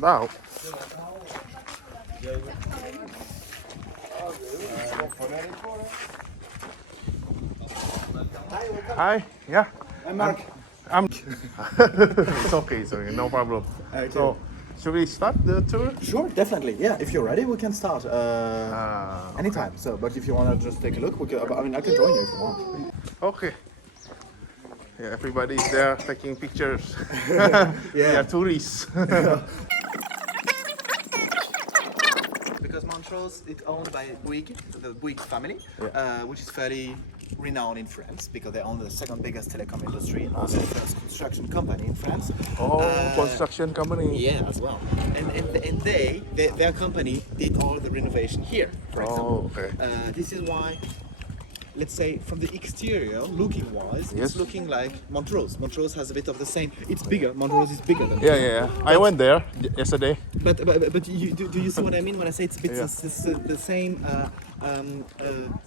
Nggak tahu. Hi, yeah. I'm Mark. I'm. It's okay, no problem. Okay. So, should we start the tour? Sure, definitely. Yeah, if you're ready, we can start anytime. So, but if you want to just take a look, we can, I mean, I can join you if you want. Okay. Yeah, everybody's there taking pictures. We Yeah. are tourists. Because Montrose is owned by Bouygues, the Bouygues family, which is fairly renowned in France because they own the second biggest telecom industry and also the first construction company in France. Construction company. Yeah, as well. And their company did all the renovation here, for example. Okay. This is why, let's say, from the exterior, looking wise, Yes. it's looking like Montrose. Montrose has a bit of the same. It's bigger. Montrose is bigger than. Yeah. I went there yesterday. But do you see what I mean when I say it's a bit the same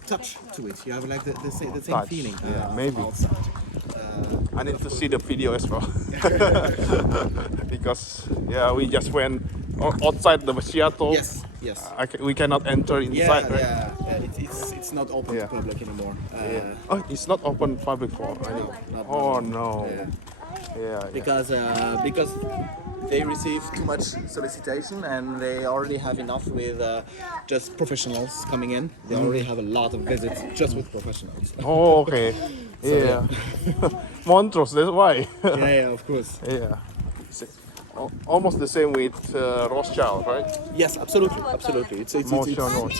touch to it? You have like the same Touch, feeling. yeah, maybe. Outside. I need to see the video as well. Because we just went outside the Château. Yes. We cannot enter inside, right? Yeah. It's not open to public anymore. Oh, it's not open public for any. Oh no. Yeah. Because they receive too much solicitation and they already have enough with just professionals coming in. They already have a lot of visits just with professionals. Oh, okay. Yeah. Montrose, that's why. Yeah, of course. Yeah. Almost the same with Rothschild, right? Yes, absolutely. It's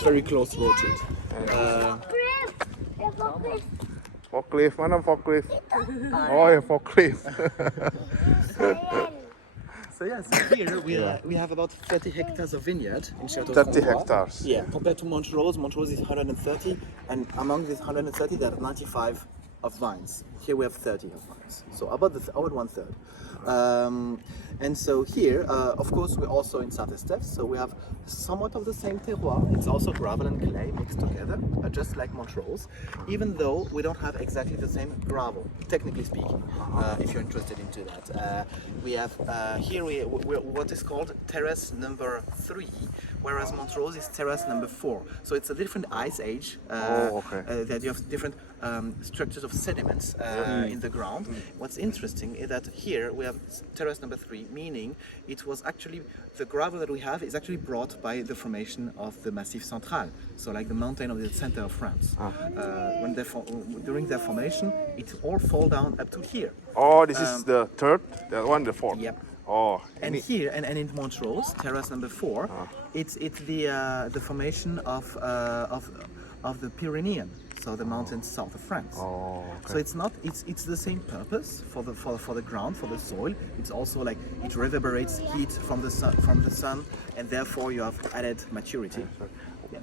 very close road to it. Forklift, mana forklift? Oh yeah, forklift. So here we have about 30 hectares of vineyard in Château 30 Tronquoy. hectares. Yeah, compared to Montrose. Montrose is 130, and among these 130 there are 95 of vines. Here we have 30 of vines, so about one third. And so here, of course, we're also in Saint-Estèphe, so we have somewhat of the same terroir. It's also gravel and clay mixed together, just like Montrose, even though we don't have exactly the same gravel, technically speaking, if you're interested into that. We have here we're what is called terrace number 3, whereas Montrose is terrace number 4. So it's a different ice age, that you have different structures of sediments in the ground. What's interesting is that here we have terrace number 3, meaning it was actually the gravel that we have is actually brought by the formation of the Massif Central, so like the mountain of the center of France. When during their formation, it all fall down up to here. Oh, this is the third, that one, the fourth. Yep. Oh, And here and in Montrose, terrace number 4, it's the formation of the Pyrenean, so the mountains south of France. Oh, okay. So it's the same purpose for the ground, for the soil. It's also like it reverberates heat from the sun, and therefore you have added maturity.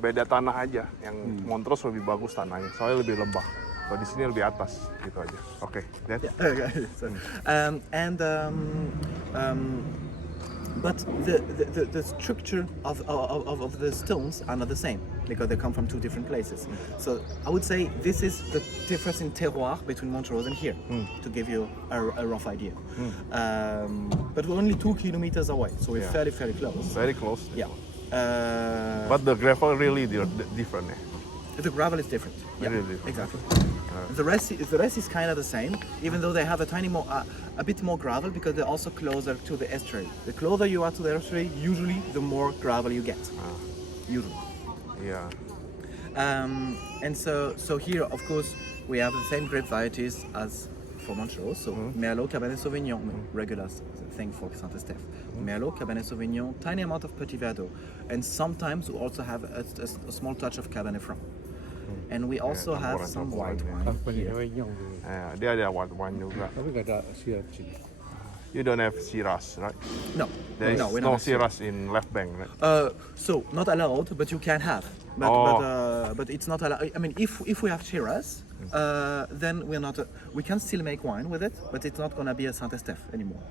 Beda tanah aja, yang Montrose lebih bagus tanahnya, soalnya lebih lembah. Kalau di sini lebih atas, gitu aja. Oke, then. But the structure of the stones are not the same because they come from two different places. So I would say this is the difference in terroir between Montrose and here, to give you a rough idea. But we're only 2 kilometers away, so we're fairly close. Very close. Yeah. But the gravel really different. The gravel is different. Yeah, Really different. exactly. The rest is kind of the same, even though they have a bit more gravel because they're also closer to the estuary. The closer you are to the estuary, usually the more gravel you get. Usually. Yeah. And so here, of course, we have the same grape varieties as for Montrose. So Merlot, Cabernet Sauvignon, regular thing for Saint-Estèphe. Merlot, Cabernet Sauvignon, tiny amount of Petit Verdot, and sometimes we also have a small touch of Cabernet Franc. And we also have some white wine here. Dia ada white wine juga. Tapi nggak ada sirup sih. You don't have Shiraz, right? No, There is no, we no don't have Shiraz. Shiraz in left bank, right? So not allowed, but you can have. But it's not allowed. I mean, if we have Shiraz, then we can still make wine with it, but it's not gonna be a Saint-Estèphe anymore.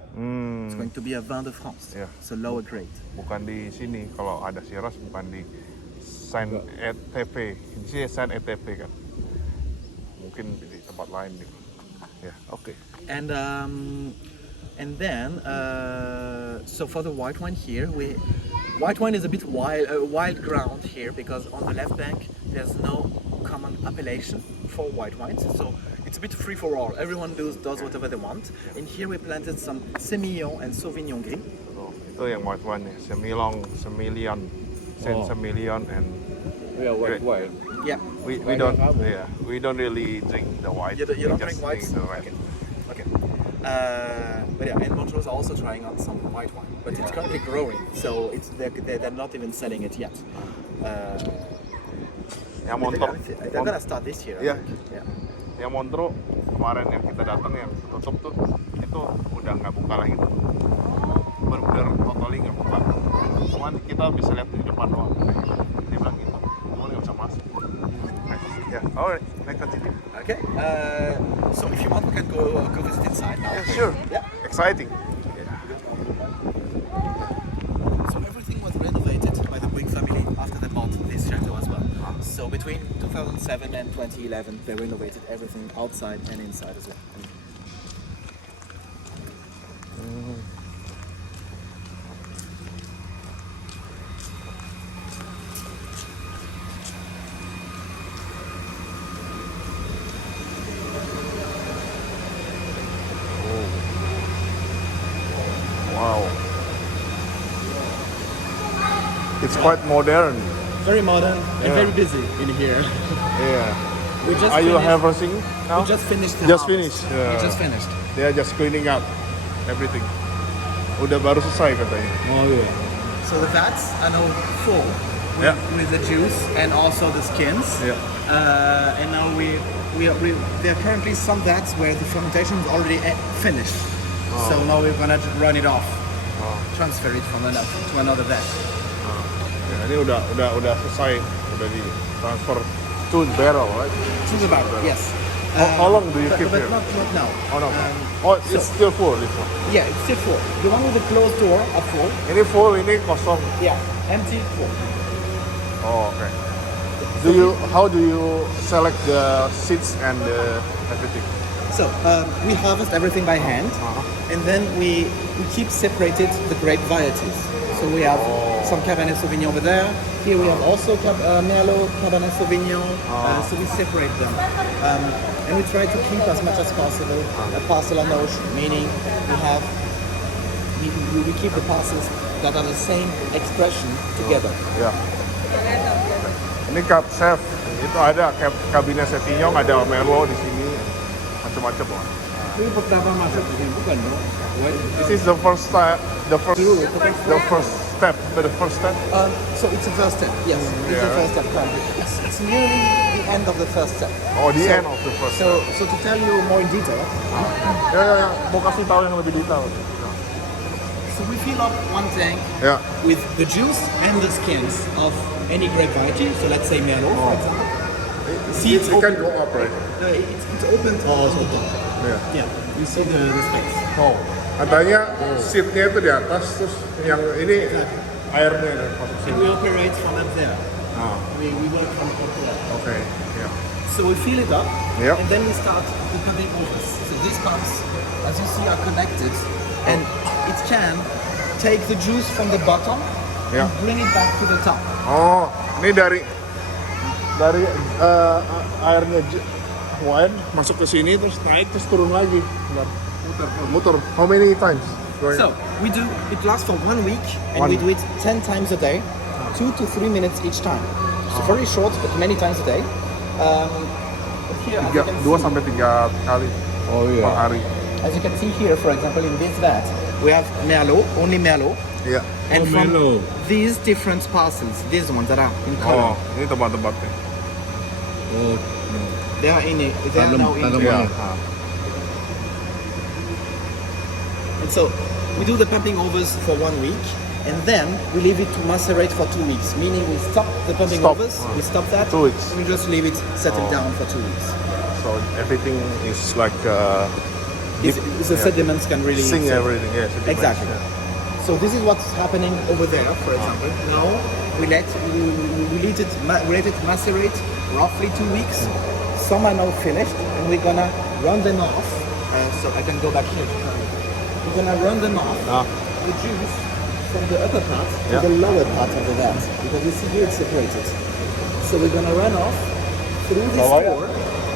It's going to be a Vin de France, Yeah. so lower grade. Bukan di sini, kalau ada Shiraz bukan di Saint-Estèphe. Di sini Saint-Estèphe kan. Mungkin di tempat lain nih. Ya, oke. And then, so for the white wine here, white wine is a bit wild ground here because on the left bank there's no common appellation for white wines. So it's a bit free for all. Everyone does whatever they want. And here we planted some Semillon and Sauvignon Gris. Oh, itu yang white wine nih, Semillon, Saint Semillon, and Yeah, white. Yeah. we don't really drink the white. You don't We drink just whites? the red. Okay. But yeah, and Montrose are also trying on some white wine, but it's currently growing, so they're not even selling it yet. Yang Montrose, They're gonna start this year. I Yeah. think. Yeah. yang Montrose kemarin yang kita datang yang tutup tuh, itu udah nggak buka lagi tuh. Bener-bener totally nggak buka. Cuman kita bisa lihat di depan doang. Dia bilang gitu, cuma nggak bisa masuk. Yeah, alright, let's continue. Okay. So if you want, we can go visit inside now. Yeah, sure. Yeah. Exciting. So everything was renovated by the Bouygues family after they bought this chateau as well. So between 2007 and 2011, they renovated everything outside and inside as well. Wow. It's quite modern. Very modern and Yeah. very busy in here. Yeah. We just Are you finished- everything now? We just finished. The Just house. finished, yeah. We just finished. They are just cleaning up everything. Udah baru selesai katanya. Oh yeah. So the vats are now full Yeah. with the juice and also the skins. Yeah. And now there are currently some vats where the fermentation is already finished. So now we're gonna run it off, transfer it from to another vat. Ya, ini udah selesai, udah di transfer to the barrel, right? To the vat, yes. How long do you keep but here? not now. Oh no. Oh, it's still full this one. Yeah, it's still full. The one with the closed door are full. Ini full, ini kosong. Yeah, empty, full. Oh, okay. How do you select the seeds and everything? So we harvest everything by hand, and then we keep separated the grape varieties. So we have some Cabernet Sauvignon over there. Here we have also Merlot, Cabernet Sauvignon. So we separate them, and we try to keep as much as possible a parcel on ocean, meaning we keep the parcels that are the same expression together. Ya. Ini Cab Chef, itu ada Cabernet Sauvignon, ada Merlot di sini, macam-macam lah. Ini pertama masuk di sini bukan dong? This is the first step. The first step. So it's the first step. Yes, it's the first step. Currently. It's nearly the end of the first step. Oh, the So- end of the first step. So to tell you more in detail, Ya. Mau kasih tahu yang lebih detail. so we fill up one tank Ya. with the juice and the skins of any grape variety. So let's say Merlot, for example. See, it's It can open. go up, right? It's open. Oh, it's open. Ya. Yeah, you see the space. Oh, katanya seatnya itu di atas, terus yang ini airnya yang masuk And sini. we operate from up there. Ah, We work from up there. oke. Ya. So we fill it up, Yep. and then we start the pumping overs. So these pumps, as you see, are connected, and it can take the juice from the bottom Yeah. and bring it back to the top. Oh, ini dari airnya wine masuk ke sini, terus naik, terus turun lagi. Muter. How many times? So it lasts for 1 week, and we do it 10 times a day, 2 to 3 minutes each time. So very short, but many times a day. But here, as you can 2 see- sampai 3 kali Oh per iya. hari. as you can see here, for example, in this vat, we have Merlot, only Merlot, Iya. and from Merlot. these different parcels, these ones that are in color, Oh, ini tempat-tempatnya. Oh. they are now in. Tanam. Iya. And so we do the pumping overs for 1 week, and then we leave it to macerate for 2 weeks. Meaning we stop the pumping Stop. overs, we stop that, 2 weeks. and we just leave it settle down for 2 weeks. So everything is like The sediments can really sing settle. everything. Yes. Exactly. So this is what's happening over there, for example. Now we let it macerate roughly 2 weeks. Some are now finished, and we're gonna run them off. So I can go back here. we're gonna run them off. Ah. The juice from the upper part to Yeah. the lower part of the vat, because you see here it's separated. So we're gonna run off through this Bawah ya? door.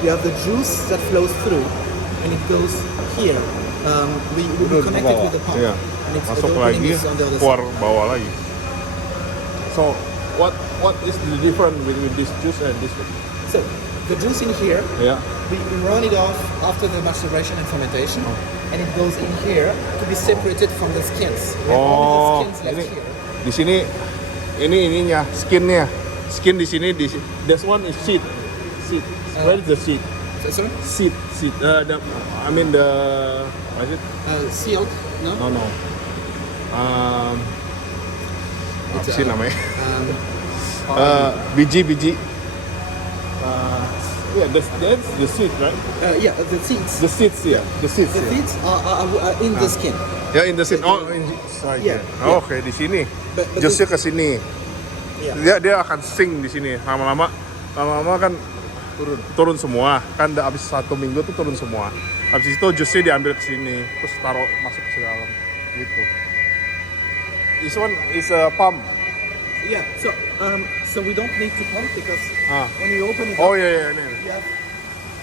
You have the juice that flows through, and it goes here. We connect it with the pump, Iya. and it's Masuk the opening lagi, is on the other keluar side. bawah lagi. So, what is the difference between this juice and this one? So the juice in here, Yeah. we run it off after the maceration and fermentation, and it goes in here to be separated from the skins. We have Oh, only the skins left ini here. di sini ini ininya, skinnya. Skin di sini this one is seed. Seed. Where is the seed? Sorry? Seed. I mean the what is it? Sealed? No? No. Apa It's, sih namanya? Um, Biji. Yeah, that's the seed, right? yeah, the seeds. The seeds, yeah. The seeds. The yeah. seeds are in the skin. Ya, in the seed. Oh, sorry. Yeah, Oh, yeah. oke, di sini. But Jusnya ke sini. Yeah. Dia akan sing di sini. Lama-lama kan turun semua. Kan abis 1 minggu tuh turun semua. Habis itu jusnya diambil ke sini, terus taruh masuk ke dalam. Gitu. This one is a pump. Yeah. So we don't need to pump because Ah. when we open it Oh up, iya, ini. we have,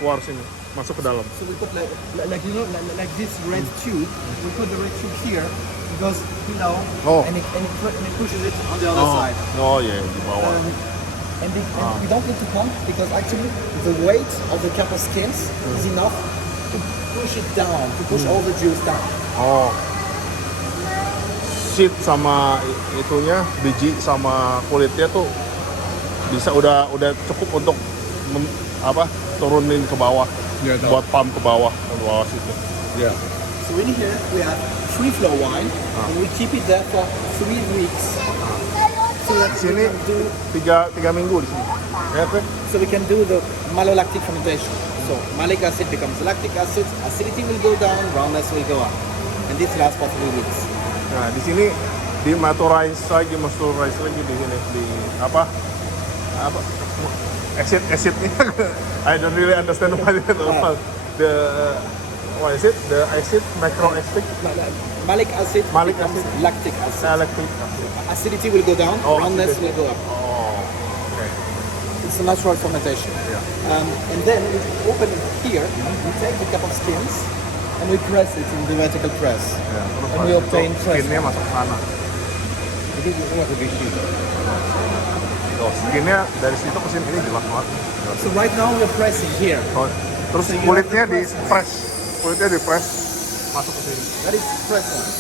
Keluar sini, masuk ke dalam. so we put like you know like this red tube. We put the red tube here. It goes below, Oh. and it pushes it on the other side. Oh iya, di bawah. And we don't need to pump because actually the weight of the couple skins is enough to push it down, to push all the juice down. Oh. Seed sama itunya, biji sama kulitnya tuh bisa udah cukup untuk turunin ke bawah. Ya, tahu. Buat pump ke bawah situ. Yeah. So in here we have free flow wine, and we keep it there for 3 weeks. So that Di sini we can do, 3 minggu di sini. Ya, Pe? so we can do the malolactic fermentation. So malic acid becomes lactic acid, acidity will go down, roundness will go up, and this lasts for 3 weeks. Nah, di sini di masterize lagi di sini di apa acidnya. I don't really understand what it is. The what is it? The acid, macro acid, Malic acid Malic becomes acid. lactic acid. lactic acid. Acidity will go down, Oh, roundness acidity. will go up. Oh, okay. It's a natural fermentation. Yeah. And then we open it here, we take the cup of skins, and we press it in the vertical press. Ya, terus And we habis obtain itu fresh skinnya wine. masuk ke sana. Itu masuk di sini. Oh, skinnya dari situ ke sini ini jelas banget. Jelas. So right now we're pressing here. Oh, terus So you kulitnya have to di press. press, kulitnya di press masuk ke sini. That is press wine.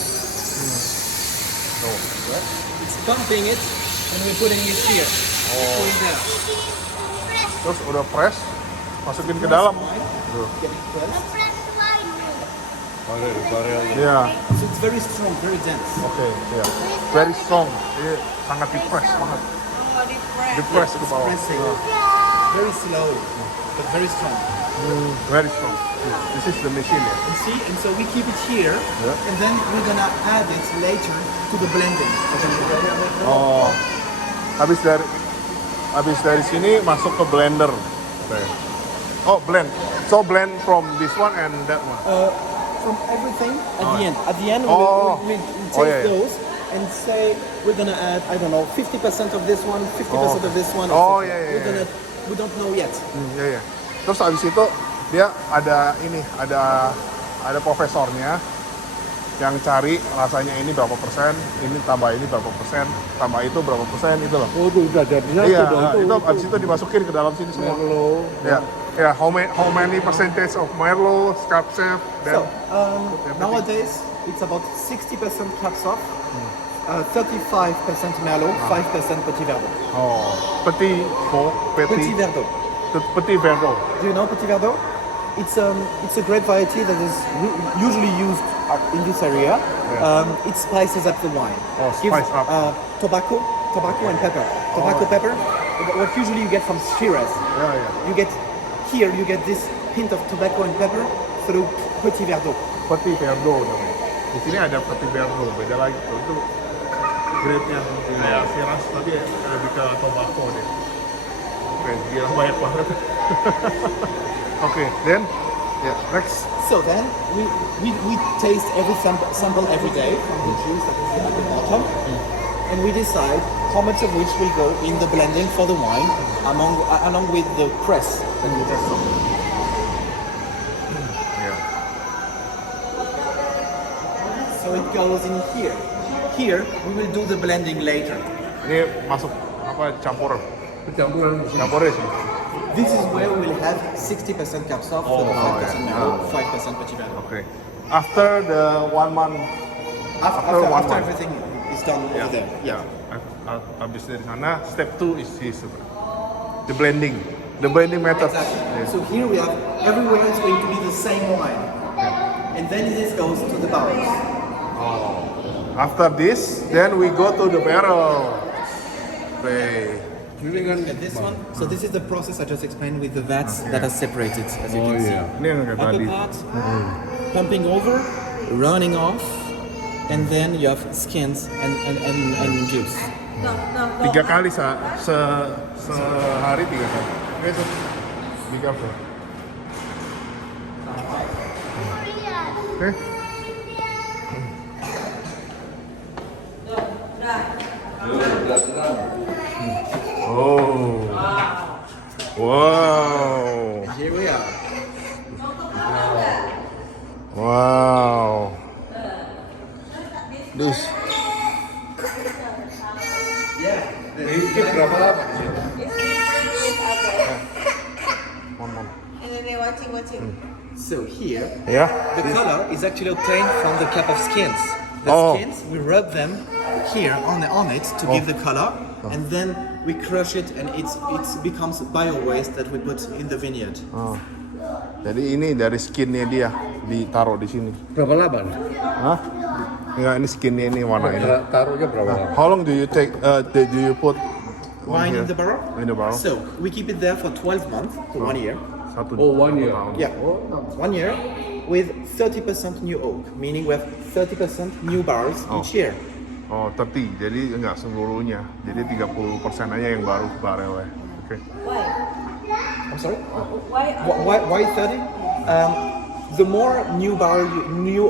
Tuh, right? It's pumping it, and we're putting it here. Oh. Putting there. Terus udah press, masukin ke dalam. Wine, Tuh. get it pressed. Barel. Iya, So it's very strong, very dense. oke, iya. Very strong. Ini sangat di press banget. Di press ke bawah. Pressing. Nah, Very slow, but very strong. very strong. This is the machine ya. And see, and so we keep it here, Yeah. and then we're gonna add it later to the blending. Oh, habis dari sini masuk ke blender. Oke. Oh, blend. So blend from this one and that one. From everything at the end. At the end, Oh. we Oh, take yeah, yeah. those and say we're gonna add, I don't know, 50% of this one, 50% of this one. Oh, etc. yeah, yeah, We're yeah. we don't know yet. Iya. Terus habis itu dia ada profesornya yang cari rasanya ini berapa persen, ini tambah ini berapa persen, tambah itu berapa persen, itu loh. Oh, itu udah jadi satu Iya, dong. itu habis itu dimasukin ke dalam sini semua. Merlot. Ya, how many percentage of Merlot, Scarp Chef, So everything. nowadays it's about 60% caps off, 35% Merlot, 5% Petit Verdot. Oh, Petit Petit Verdot. Verdot. Do you know Petit Verdot? It's a grape variety that is usually used in this area. It spices up the wine. Oh, Gives, spice up. Tobacco and pepper. Tobacco, pepper. What usually you get from Shiraz. Ya. You get this hint of tobacco and pepper through Petit Verdot. Petit Verdot namanya. Di sini ada Petit Verdot, beda lagi tuh. Itu grade yang kayak Shiraz tapi lebih ke tobacco deh. Oke, gila banyak banget. Oke, then Yeah, next. So then we taste every sample every day from the juice that is at the bottom, and we decide how much of which will go in the blending for the wine, along with the press that we have from. Yeah. So it goes in here. Here we will do the blending later. Ini masuk apa campur? Campuran. Campurnya sih. This is where we will have 60% capsule for the 5% Merlot, 5% Petit Verdot. Okay. After the 1 month. After month. everything is done over there. Yeah. Habis dari sana, step 2 is the blending. The blending method. Exactly. Yeah. So here we have everywhere it's going to be the same wine, and then this goes to the barrels. After this, then we go to the barrel. Okay. Ini kan And this one, so this is the process I just explained with the vats that are separated, as you can see. Ini yang kayak Upper tadi. part, pumping over, running off, and then you have skins and juice. 3 kali sehari 3 kali. Okay, so be careful. Okay. Oh. Wow. Here we are. Wow. This. Yeah. Ini berapa lama? And then they're watching. So here, Yeah. the color is actually obtained from the cap of skins. The Oh. skins, we rub them here on it to give the color, and then we crush it, and it becomes bio waste that we put in the vineyard. Oh. Jadi ini dari skinnya dia ditaruh di sini. Berapa lama? Hah? Enggak, ini skinnya ini warna ini. Taruhnya berapa lama? How long do you take? Do you put Wine here? in the barrel? In the barrel. So we keep it there for 12 months, for 1 year. Satu. Oh, 1 year. Yeah, 1 year with 30% new oak, meaning we have 30% new barrels each year. Oh, 30. Jadi enggak seluruhnya. Jadi 30% aja yang baru barelnya. Oke. Why? I'm sorry? Why? Why 30? The more new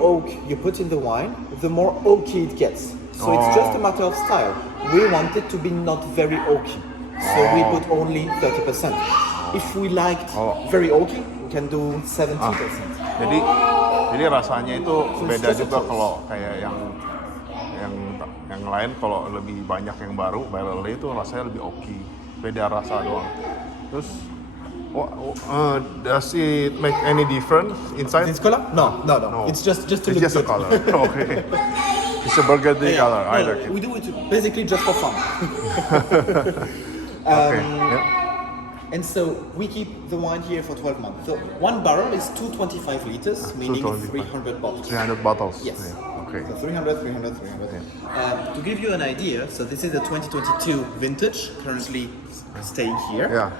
oak you put in the wine, the more oaky it gets. So it's just a matter of style. We want it to be not very oaky, so we put only 30%. If we liked very oaky, we can do 70%. Jadi rasanya itu beda juga kalau kayak yang lain, kalau lebih banyak yang baru barrelnya itu rasanya lebih oaky. Beda rasa doang. Terus does it make any difference inside? This color? No. It's just to It's look just a good. color. Okay. It's a burgundy color. I like it. We do it basically just for fun. Okay. Yeah. And so we keep the wine here for 12 months. So 1 barrel is 225 liters, meaning 225. 300 bottles. 300 bottles. Yes. Yeah. Okay. So 300. To give you an idea, so this is the 2022 vintage, currently staying here. Yeah.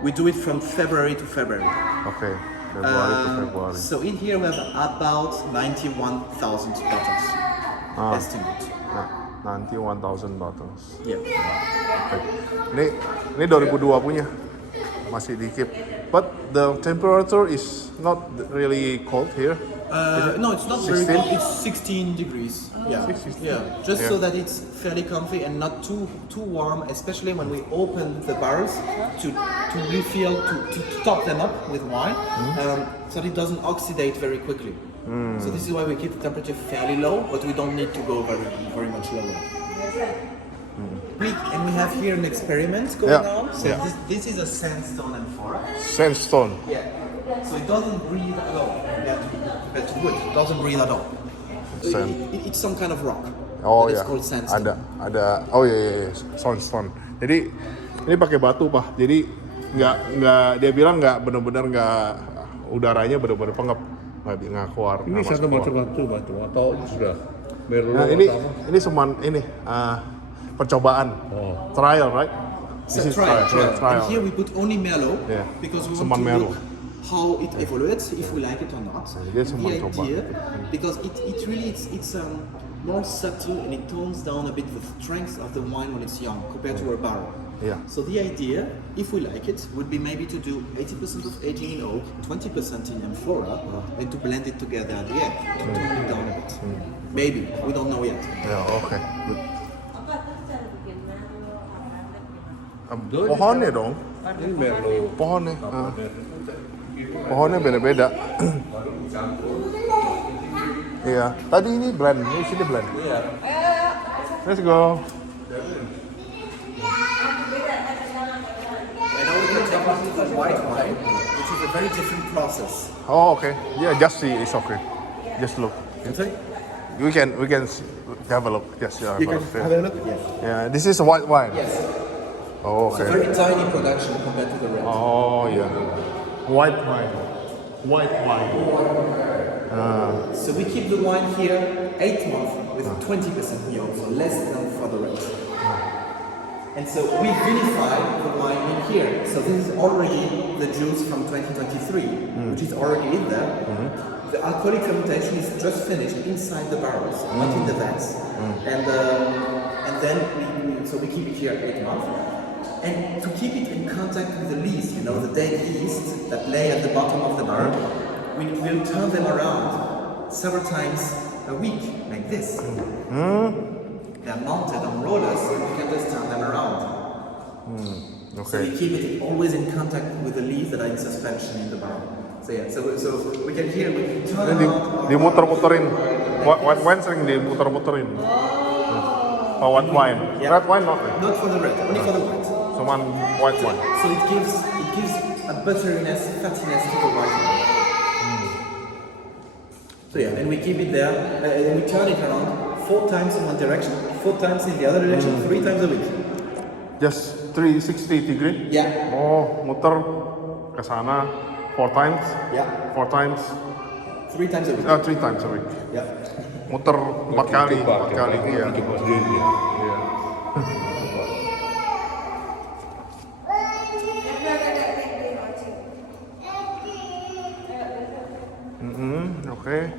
We do it from February to February. Okay. February to February. So in here we have about 91,000 bottles. Estimate. Nah, 91,000 bottles. Yeah. Okay. Ini 2002 punya. Masih dikit. But the temperature is not really cold here. No, it's not very 16? cold. It's 16 degrees. Yeah, 16. yeah. Just so that it's fairly comfy and not too warm, especially when we open the barrels to refill, to top them up with wine, so that it doesn't oxidate very quickly. So this is why we keep the temperature fairly low, but we don't need to go very much lower. And we have here an experiment going on. So this is a sandstone amphora. Sandstone. Yeah. So it doesn't breathe at all. Compared to wood, it doesn't breathe at all. Sand. It's some kind of rock. Oh It's ya. called sandstone. Ada. Oh iya. Sandstone. Jadi ini pakai batu, Pak. Jadi nggak dia bilang nggak benar-benar nggak udaranya benar-benar pengap, nggak keluar. Ini nggak satu masuk macam batu atau sudah Merlot Nah, ini cuman percobaan. Trial, right? So trial. And here we put only Merlot because we want to Merlot. look how it evaluates, if we like it or not. dia The cuma coba. idea, because it really it's more subtle and it tones down a bit the strength of the wine when it's young compared to a barrel. Yeah. So the idea, if we like it, would be maybe to do 80% of aging in oak, 20% in amphora, and to blend it together at the end, to tone it down a bit. Maybe, we don't know yet. Ya, oke. Good. Apa tuh cara bikin Merlot apa? Pohonnya dong. Ini Merlot. Pohonnya. Pohonnya beda-beda. Iya. Tadi ini blend, ini sini blend. Iya. Let's go. And now we're going to take it to the white wine, which is a very different process. Oh, okay. Yeah, just see, it's okay. Just look. Okay? We can have a look. Yes, yeah. You can have a look? Yes. Yeah, this is white wine. Yes. Oh, It's a okay. very tiny production compared to the red. Oh, yeah. White wine. White wine. So we keep the wine here 8 months with 20% yield, so less than for the red. And so we vinify the wine in here. So this is already the juice from 2023, which is already in there. The alcoholic fermentation is just finished inside the barrels, not in the vats. And then we keep it here 8 months. And to keep it in contact with the lees, you know, the dead yeast that lay at the bottom of the barrel, we will turn them around several times a week, like this. They are mounted on rollers, so we can just turn them around. So Okay. we keep it always in contact with the leaves that are in suspension in the barrel. So yeah, so we can hear, we can turn Ini around. dimuter-muterin. White wine sering dimuter-muterin. Oh, white wine. Yeah. Red wine not. Not for the red, only for the white. Cuman white wine. So it gives a butteriness, fattiness to the white wine. So yeah, and we keep it there, and we turn it around 4 times in one direction, 4 times in the other direction, 3 times a week. Just 360 degree. Yeah. Oh, muter ke sana 4 times. Yeah. 4 times. 3 times a week. 3 times a week. Yeah. Muter 4 kali. 4 kali. Iya. Coba sendiri. Iya. Oke.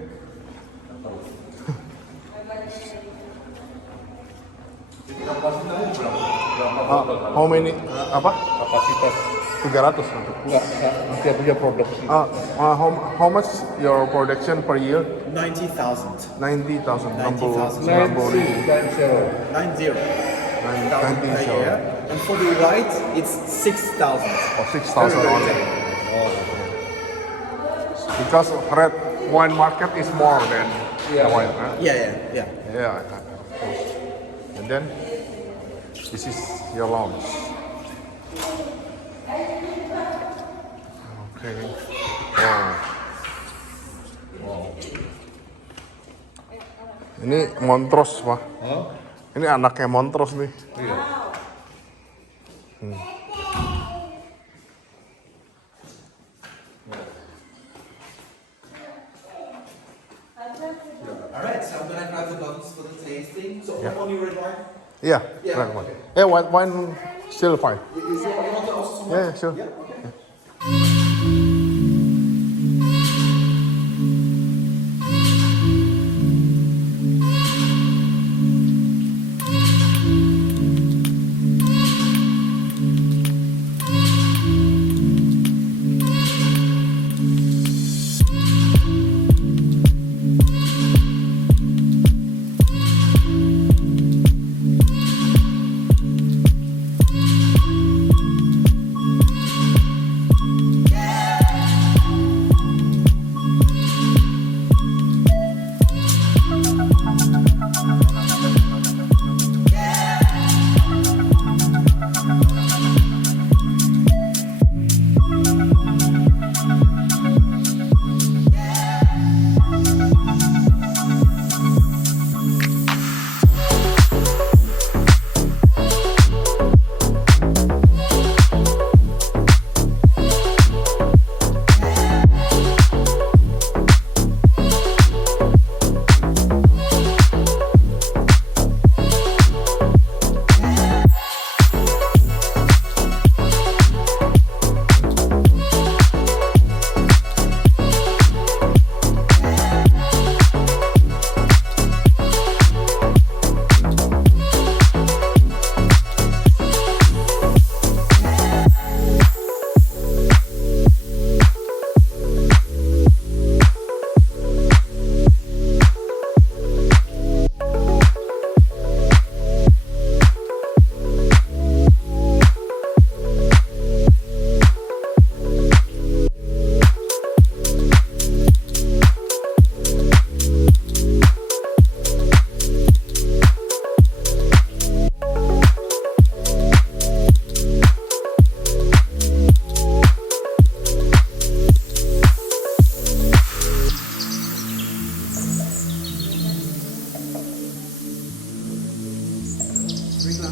How many? Apa? Kapasitas 300 untuk. enggak setiap punya produksi. How much your production per year? 90,000. 90,000. 90,000. 90,000. 90,000 per 90,000. year. And for the white, it's 6,000. Oh, 6,000 only. Because red wine market is more than the white, huh? Yeah. Yeah, of course. And then this is your lounge. Okay. Wow. Ini Montrose, Pak. Hah? Ini anaknya Montrose nih. Iya. Alright, so I'm gonna grab the bottles for the tasting. So only red wine? Yeah, Yeah, red wine. okay. White wine still fine. Is you want also some Yeah, sure. Yeah, okay.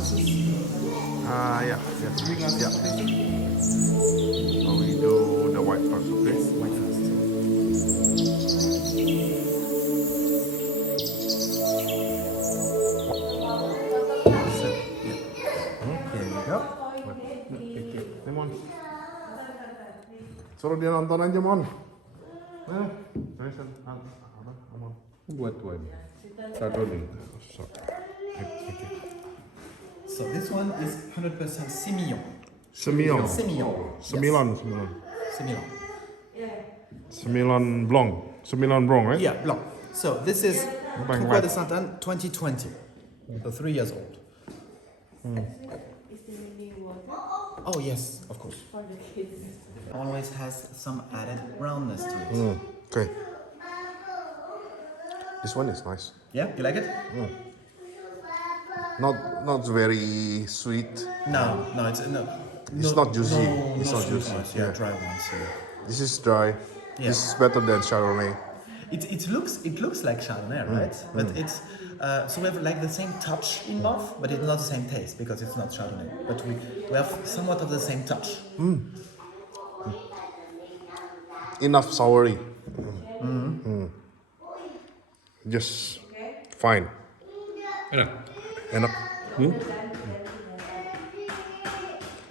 glasses? Yeah. Three glasses. Yeah. Okay. So we do the white first, okay? Yes, white first. So, yeah. Here you go. Ini Mon. Suruh dia nonton aja Mon. Mon. Buat tuan. Satu ni. So this one is 100% Semillon. Semillon. Semillon. Semillon. Semillon. Semillon Blanc. Semillon Blanc, right? Yeah, Blanc. So this is Bang, Tronquoy bang. de Sainte-Anne 2020. So 3 years old. Is there any water Oh yes, of course. for the kids? Always has some added roundness to it. Okay. This one is nice. Yeah, you like it? Not very sweet. No, it's no. It's not juicy. It's not sweet juicy. ones, Yeah. dry ones. Yeah. This is dry. Yeah. This is better than Chardonnay. It looks like Chardonnay, right? But it's so we have like the same touch in both, but it's not the same taste because it's not Chardonnay. But we have somewhat of the same touch. Enough soury. Just fine. Enak. Enak.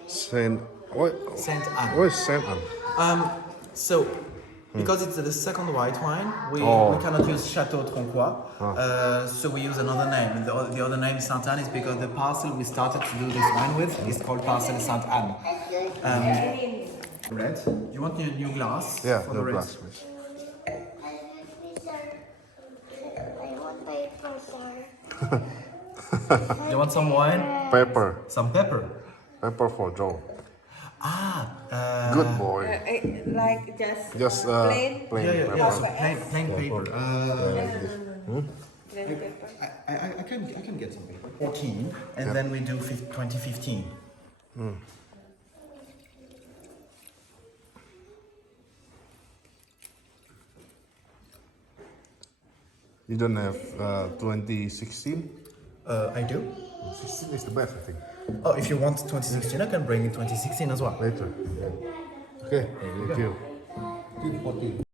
Saint. What? Sainte-Anne. What is Saint Anne? So, because it's the second white wine, we cannot use Château Tronquoy, so we use another name. The other name Sainte-Anne is because the parcel we started to do this wine with is called Parcel Sainte-Anne. Red. Do you want a new glass? Yeah, for the red? glass, please. I want paper, sir. Do you want some wine? Pepper. Some pepper. Pepper for Joe. Ah, Good boy. Like Just plain? plain yeah, pepper. so plain paper. Plain pepper. I can get some paper. 14, and then we do 2015. You don't have 2016? I do. 16 is the best, I think. Oh, if you want 2016, I can bring in 2016 as well. Later. Okay, thank you. 14.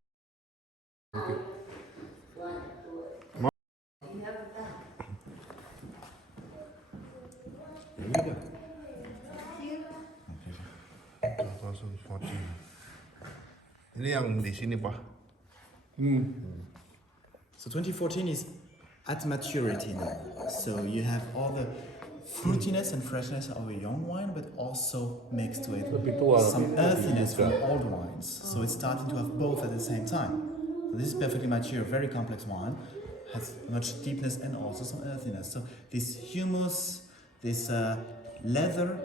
Ini dah. 2014. Ini yang di sini, Pak. So 2014 is at maturity now. So you have all the fruitiness and freshness of a young wine, but also mixed with some earthiness from old wines. So it's starting to have both at the same time. So this is perfectly mature, very complex wine, has much deepness and also some earthiness. So this humus, this leather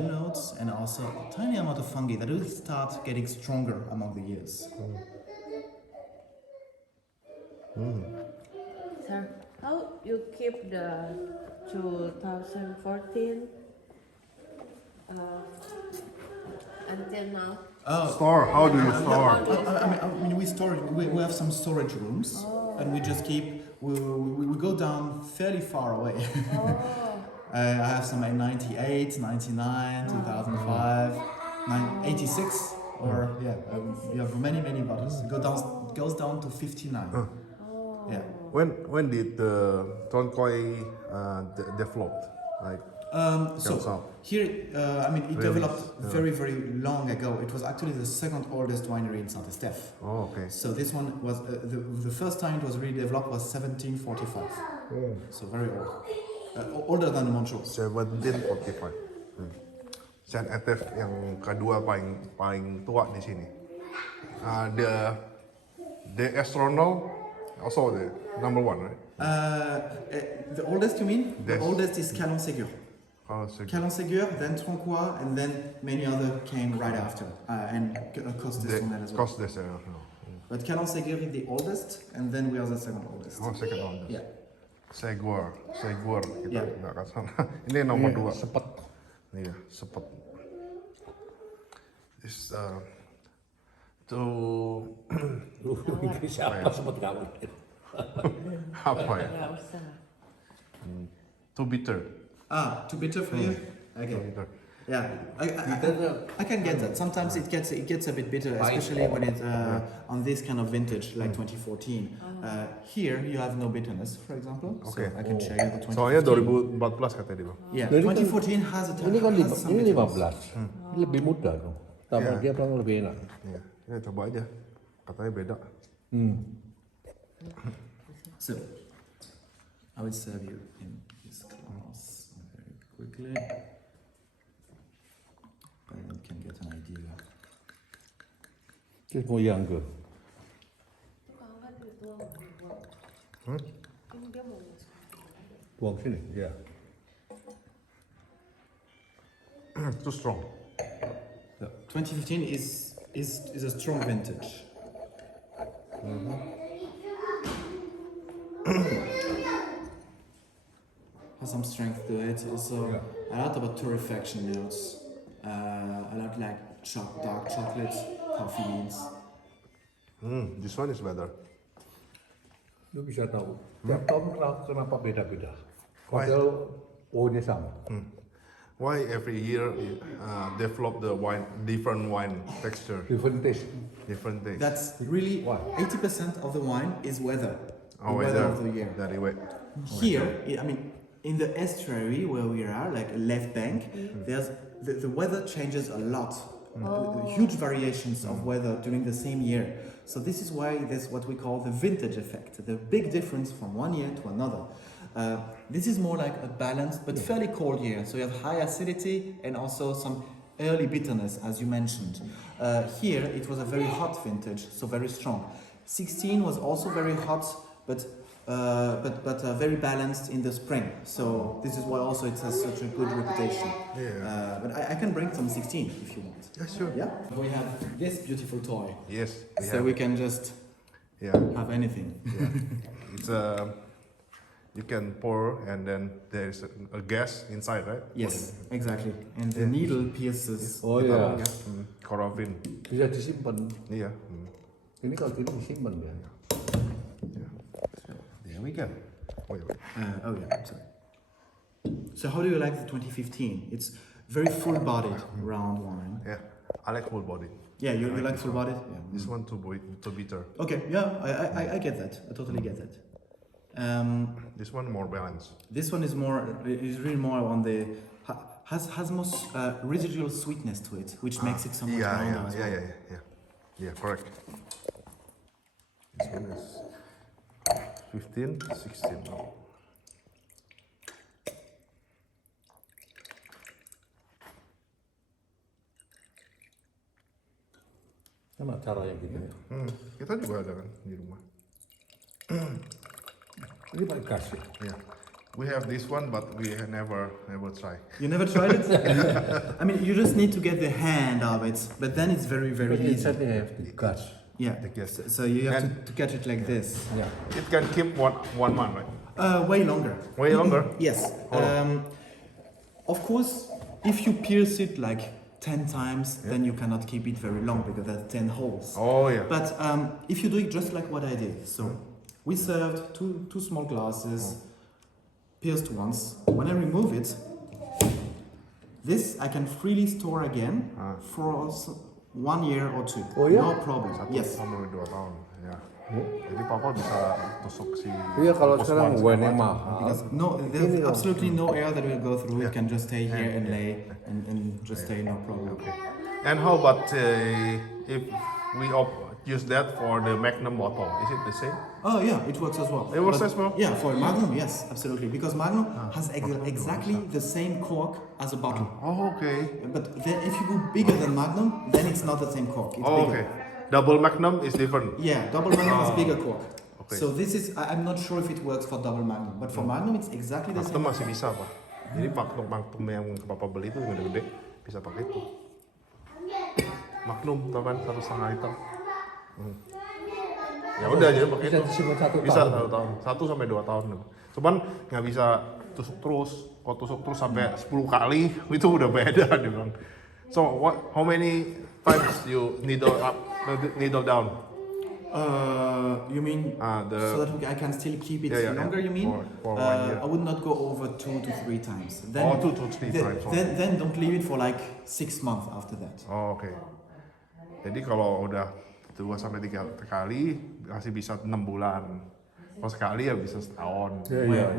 notes, and also a tiny amount of fungi that will start getting stronger among the years. Sir, how you keep the 2014 until now? Store, how do you store? I mean, we store it. We have some storage rooms, and we just keep. We go down fairly far away. I have some in 98, 99, 2005, 86, or we have many bottles. Goes down to 59. Yeah. When did the Tronquoy developed? Like, So out. here, I mean, it developed very long ago. It was actually the second oldest winery in Saint-Estèphe. oh, okay. So this one was the first time it was really developed was 1745. So very old, older than the Montrose. 1745. Saint-Estèphe yang kedua paling tua di sini. The astronaut also the number one, right? The oldest you mean? The Yes. oldest is Calon-Ségur. Oh, so Calon-Ségur, then Tronquoy, and then many other came right after, and Costes on that as well. cost this. But Calon-Ségur is the oldest, and then we are the second oldest. Oh, second oldest. Yeah. Segor kita Yeah. nggak akan sana. Ini nomor dua. Sepet. Iya, sepet. Is to Siapa sempat kawin? apa ya? Nggak usah. Too bitter. Too bitter for you? Okay. Yeah, I can get that. Sometimes it gets a bit bitter, especially when it's on this kind of vintage like 2014. Here you have no bitterness, for example. Okay. So I can share you the 2014. Soalnya 2014 katanya dia. Yeah, Jadi kan- 2014 has a Ini kan has some ini bitterness. 15. Ini lebih muda dong. Tambah Iya. dia paling lebih enak. Iya, ya coba aja. Katanya beda. So I will serve you in this glass very quickly. And you can get an idea. It's more younger. Ini dia mau masuk. Buang sini, ya. Too strong. So 2015 is a strong vintage. Has some strength to it. Also, a lot about torrefaction notes. A lot like dark chocolates, coffee beans. This one is better. Lu bisa tahu. Tiap tahun kenapa beda-beda. Why? Padahal pohonnya sama. Why every year develop the different wine texture, Different taste. different taste? That's really Why? 80% of the wine is weather. The Oh, weather weather. of the year. Very wet. Here, I mean, in the estuary where we are, like left bank, there's the weather changes a lot. Huge variations of weather during the same year. So this is why there's what we call the vintage effect, the big difference from one year to another. This is more like a balanced but fairly cold year. So you have high acidity and also some early bitterness, as you mentioned. Here it was a very hot vintage, so very strong. 16 was also very hot, but very balanced in the spring. So this is why also it has such a good reputation. Yeah. But I can bring some 16 if you want. Yeah, sure. Yeah. We have this beautiful toy, Yes. so we can just Yeah. have anything. It's you can pour and then there's a gas inside, right? Yes, exactly. And the needle pierces. Oh ya, Coravin. bisa disimpan. Iya. Ini kalau gini disimpan ya. There we go. Wait. Oh yeah, I'm sorry. So how do you like the 2015? It's very full-bodied round wine. Yeah. I like full body. Yeah, you like full-bodied? Yeah. This one too bitter. Okay, yeah, I get that. I totally get that. This one more balanced. This one is really more on the has more residual sweetness to it, which makes it so much rounder as well. Yeah, correct. This one is 15, 16 now. Sama cara yang gitu ya. Kita juga ada kan di rumah. Ini pakai gas ya. Yeah. We have this one, but we never try. You never tried it? I mean, you just need to get the hand of it, but then it's very But easy. inside they have the gas. Yeah. Yes. So you have to catch it like this. Yeah. It can keep one month, right? Way longer. Way longer? Yes. Of course, if you pierce it like 10 times, then you cannot keep it very long because there are 10 holes. Oh yeah. But if you do it just like what I did, so we served two small glasses, pierced once. When I remove it, this I can freely store again for 1 year or 2. Oh, yeah? No problem. Yes. Sampai 2 tahun. Ya. Jadi papa bisa tusuk si. Iya kalau fokus sekarang one wine segala yang macam. mahal. Because there's absolutely no air that will go through. It can just stay here and lay and just stay, no problem. And how about if we use that for the Magnum bottle? Is it the same? Oh yeah, it works as well. It works But- as well? Yeah, for Magnum, yes, absolutely. Because Magnum has exactly the same cork as a bottle. Oh, okay. But then if you go bigger than Magnum, then it's not the same cork. It's Oh, bigger. okay. Double Magnum is different. Yeah, double Magnum has bigger cork. Okay. So this is, I'm not sure if it works for double Magnum, but for Magnum it's exactly the Magnum same. masih bisa, Pak. Jadi Magnum yang papa beli itu yang gede-gede bisa pakai itu. Magnum, tau kan, 1,5 liter. Ya udah jadi pakai Bisa itu. disimpan 1 Bisa tahun. 1 tahun, 1 sampai 2 tahun. Cuman nggak bisa tusuk terus. Kalau tusuk terus sampai 10 kali itu udah beda dia bilang. So how many times you needle down? You mean so that I can still keep it longer? You mean? For 1 year. I would not go over 2 to 3 times. Then, 2 to 3 times. Then don't leave it for like 6 months after that. Oh, oke. Jadi kalau udah 2 sampai 3 kali masih bisa 6 bulan. Kalau sekali ya bisa setahun.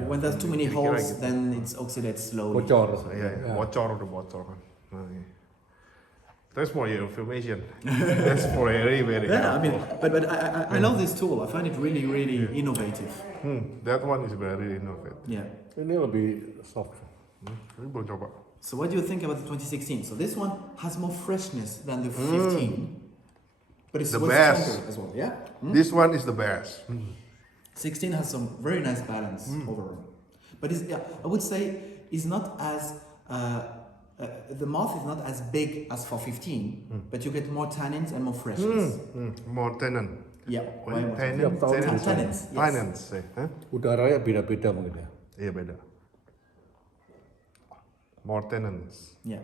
When there's too many Kira-kira holes, gitu. then it oxidates slowly. Bocor. Iya, bocor udah bocor kan. Nah, iya. Thanks for your information. That's very very. Yeah, I mean, helpful. but I love this tool. I find it really innovative. That one is very innovative. Yeah. Ini lebih soft. Ini belum coba. So what do you think about the 2016? So this one has more freshness than the 15, but it's The way best. stronger as well. Yeah. This one is the best. 16 has some very nice balance overall, but I would say is not as the mouth is not as big as for 15, but you get more tannins and more freshness. More tenant. Yeah, way more Tenant. tannins. Yes. Tenants. Huh? Udaranya beda-beda mungkin ya. Iya beda. More tenants. Yeah.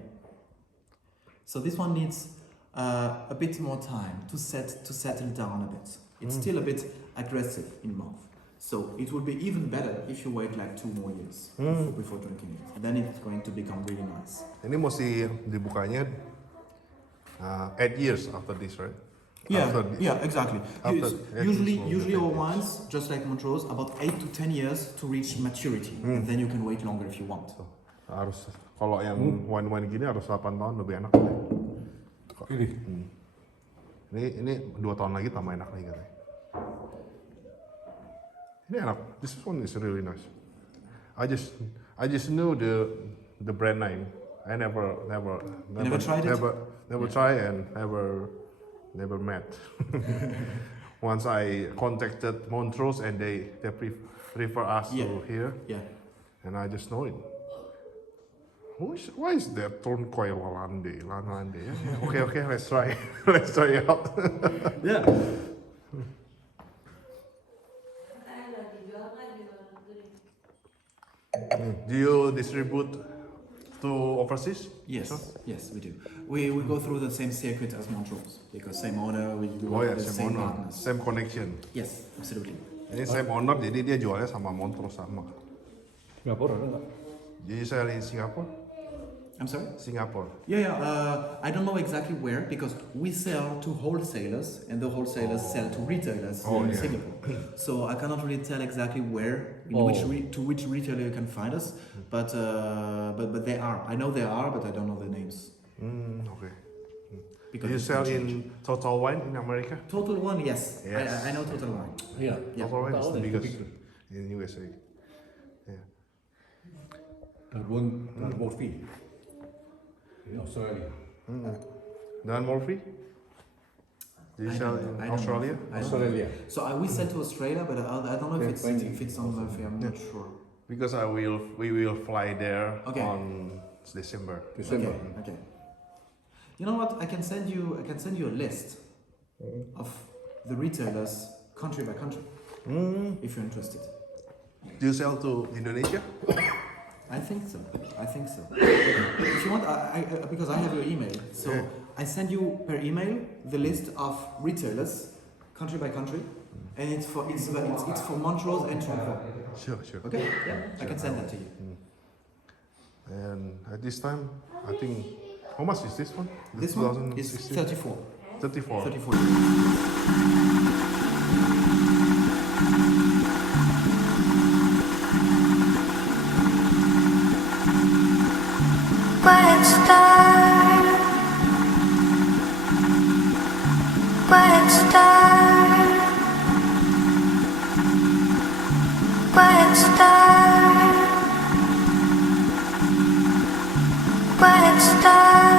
So this one needs a bit more time to settle down a bit. It's still a bit aggressive in mouth. So it would be even better if you wait like 2 more years before drinking it. And then it's going to become really nice. Ini mesti dibukanya 8 years after this, right? Yeah, After this. yeah, exactly. After Usually our wines, just like Montrose, about 8 to 10 years to reach maturity. And then you can wait longer if you want. Harus kalau yang wine gini harus 8 tahun lebih enak. Ini 2 tahun lagi tambah enak lagi katanya. Ini enak. This one is really nice. I just knew the brand name. I never tried it? Never try and never met. Once I contacted Montrose and they refer us to here, Yeah. and I just know it. Why is that Tronquoy Lalande? Yeah. Okay, let's try. Let's try it out. Yeah. Katanya dijual kan di luar negeri. Do you distribute to overseas? Yes, yes, we do. We go through the same circuit as Montrose because same owner, we Oh work ya, with the same same owner, partners. same connection. Yes, absolutely. Ini same owner, jadi dia jualnya sama Montrose sama. Singapura ada nggak? Jadi saya di Singapura. I'm sorry? Singapura. Yeah. I don't know exactly where because we sell to wholesalers and the wholesalers sell to retailers in Singapore. So I cannot really tell exactly where, to which retailer you can find us, but they are. I know they are, but I don't know their names. Okay. Do Because you it's sell changed. in Total Wine in America? Total One? Yes. Yes. I know Total One. Iya. Total Wine is the Tahu deh, biggest in USA. Yeah. Dan Morphy. In Australia. Dan Morphy? Do you sell in Australia? Australia. So we sell to Australia, but I don't know if it's on Murphy. I'm not sure. Because we will fly there Okay. on December. Okay. You know what? I can send you a list of the retailers country by country if you're interested. Do you sell to Indonesia? I think so. If you want, because I have your email, so I send you per email the list of retailers country by country, and it's for Montrose and Tronquoy. Sure. Okay. Yeah. I can send that to you. And at this time, I think, how much is this one? This one is 2016? 34. 34. 34. Quiet star, quiet star, quiet star, quiet star.